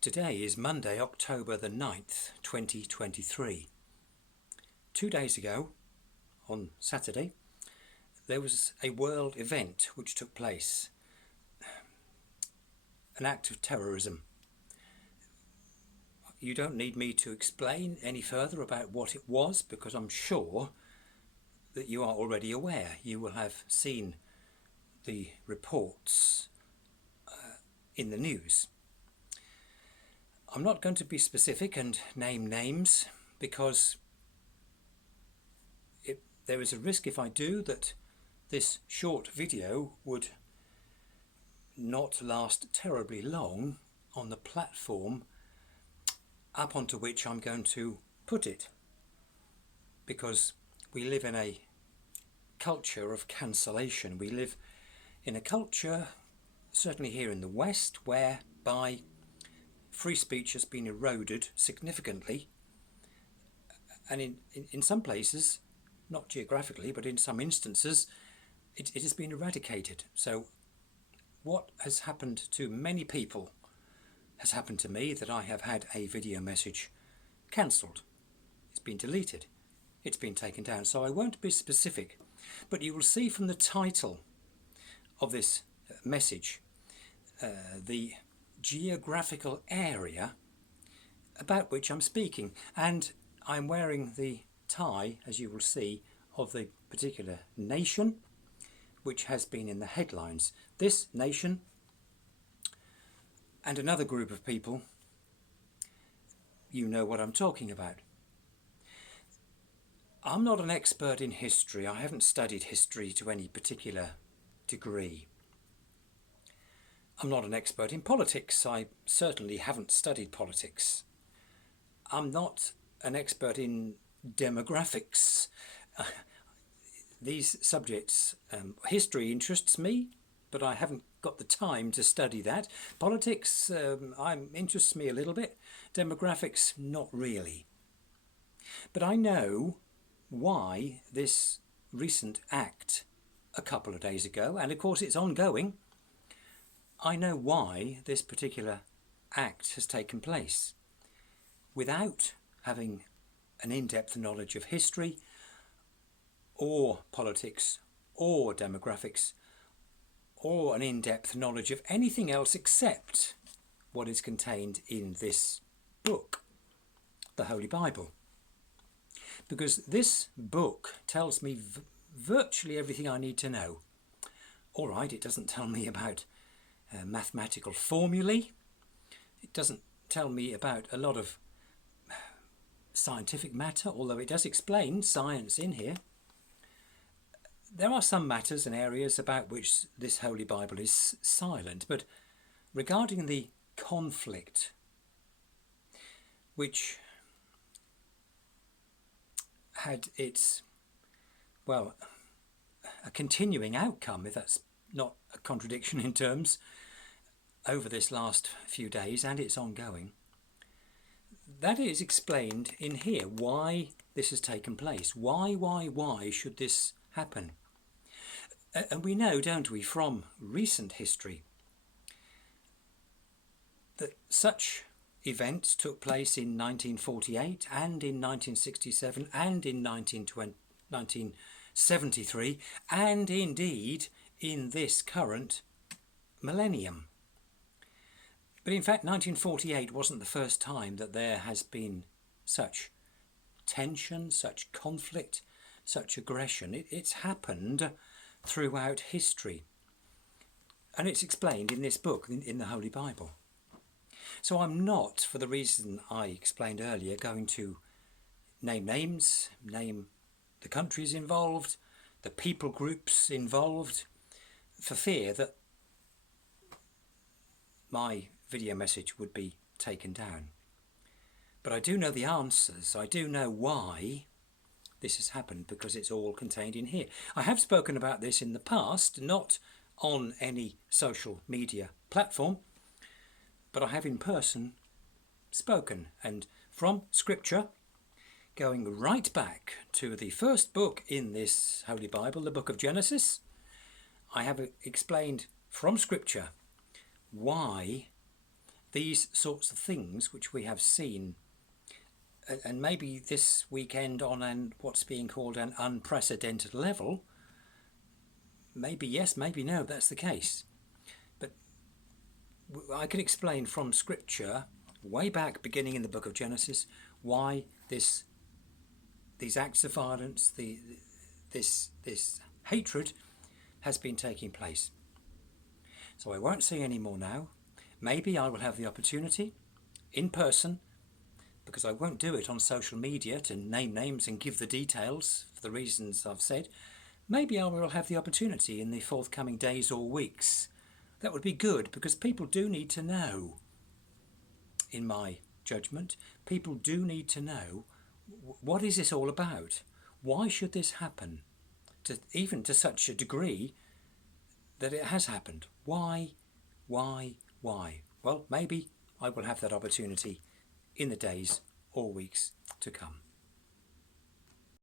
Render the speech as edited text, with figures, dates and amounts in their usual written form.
Today is Monday, October the 9th, 2023. 2 days ago, on Saturday, there was a world event which took place, an act of terrorism. You don't need me to explain any further about what it was, because I'm sure that you are already aware. You will have seen the reports in the news. I'm not going to be specific and name names because there is a risk, if I do, that this short video would not last terribly long on the platform up onto which I'm going to put it, because we live in a culture of cancellation. We live in a culture, certainly here in the West, whereby free speech has been eroded significantly, and in some places, not geographically, but in some instances, it has been eradicated. So what has happened to many people has happened to me, that I have had a video message cancelled. It's been deleted. It's been taken down. So I won't be specific, but you will see from the title of this message the geographical area about which I'm speaking, and I'm wearing the tie, as you will see, of the particular nation which has been in the headlines. This nation and another group of people, you know what I'm talking about. I'm not an expert in history. I haven't studied history to any particular degree. I'm not an expert in politics. I certainly haven't studied politics. I'm not an expert in demographics. These subjects, history interests me, but I haven't got the time to study that. Politics interests me a little bit. Demographics, not really. But I know why this recent act a couple of days ago, and of course it's ongoing, I know why this particular act has taken place. Without having an in-depth knowledge of history or politics or demographics or an in-depth knowledge of anything else except what is contained in this book, the Holy Bible. Because this book tells me virtually everything I need to know. All right, it doesn't tell me about mathematical formulae. It doesn't tell me about a lot of scientific matter, although it does explain science in here. There are some matters and areas about which this Holy Bible is silent, but regarding the conflict which had its, well, a continuing outcome, if that's not a contradiction in terms, over this last few days, and it's ongoing, that is explained in here, why this has taken place. Why should this happen? And we know, don't we, from recent history, that such events took place in 1948 and in 1967 and in 1973 and indeed in this current millennium. But in fact 1948 wasn't the first time that there has been such tension, such conflict, such aggression. It's happened throughout history, and it's explained in this book, in the Holy Bible. So I'm not, for the reason I explained earlier, going to name names, name the countries involved, the people groups involved, for fear that my video message would be taken down. But I do know the answers. I do know why this has happened, because it's all contained in here. I have spoken about this in the past, not on any social media platform, but I have in person spoken, and from Scripture, going right back to the first book in this Holy Bible, the book of Genesis, I have explained from Scripture why these sorts of things which we have seen, and maybe this weekend on what's being called an unprecedented level, maybe yes, maybe no, that's the case. But I can explain from Scripture, way back beginning in the book of Genesis, why these acts of violence, this hatred has been taking place. So I won't say any more now. Maybe I will have the opportunity in person, because I won't do it on social media to name names and give the details for the reasons I've said. Maybe I will have the opportunity in the forthcoming days or weeks. That would be good, because people do need to know, in my judgment, people do need to know, what is this all about? Why should this happen? Even to such a degree that it has happened. Why? Well, maybe I will have that opportunity in the days or weeks to come.